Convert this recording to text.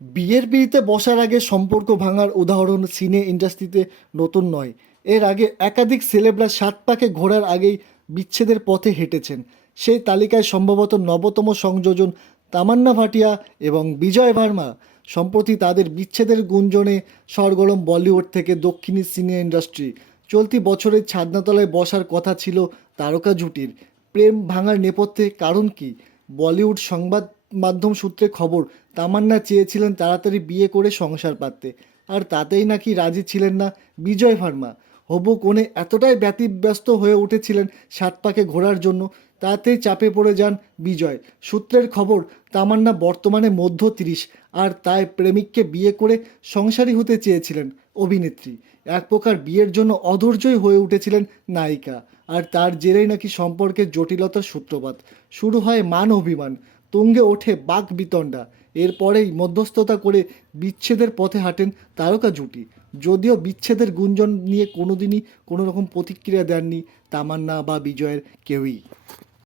বিয়ের পিড়িতে বসার আগে সম্পর্ক ভাঙার উদাহরণ সিনে ইন্ডাস্ট্রিতে নতুন নয়। এর আগে একাধিক সেলেবরা সাত পাকে ঘোরার আগেই বিচ্ছেদের পথে হেঁটেছেন। সেই তালিকায় সম্ভবত নবতম সংযোজন তামান্না ভাটিয়া এবং বিজয় ভার্মা। সম্প্রতি তাদের বিচ্ছেদের গুঞ্জনে সরগরম বলিউড থেকে দক্ষিণী সিনে ইন্ডাস্ট্রি। চলতি বছরের ছাদনাতলায় বসার কথা ছিল তারকা জুটির। প্রেম ভাঙার নেপথ্যে কারণ কি? বলিউড সংবাদ মাধ্যম সূত্রে খবর, তামান্না চেয়েছিলেন তাড়াতাড়ি বিয়ে করে সংসার পাততে। আর তাতেই নাকি রাজি ছিলেন না বিজয় ভার্মা। হবু কোণে এতটাই ব্যতিব্যস্ত হয়ে উঠেছিলেন সাত পাকে ঘোরার জন্য, তাতেই চাপে পড়ে যান বিজয়। সূত্রের খবর, তামান্না বর্তমানে মধ্য তিরিশ আর তাই প্রেমিককে বিয়ে করে সংসারী হতে চেয়েছিলেন অভিনেত্রী। এক প্রকার বিয়ের জন্য অধৈর্যই হয়ে উঠেছিলেন নায়িকা। আর তার জেরেই নাকি সম্পর্কের জটিলতার সূত্রপাত। শুরু হয় মান অভিমান। তুঙ্গে ওঠে বাক বিতণ্ডা। এরপরেই মধ্যস্থতা করে বিচ্ছেদের পথে হাঁটেন তারকা জুটি। যদিও বিচ্ছেদের গুঞ্জন নিয়ে কোনোদিনই কোনো রকম প্রতিক্রিয়া দেননি তামান্না বা বিজয়ের কেউই।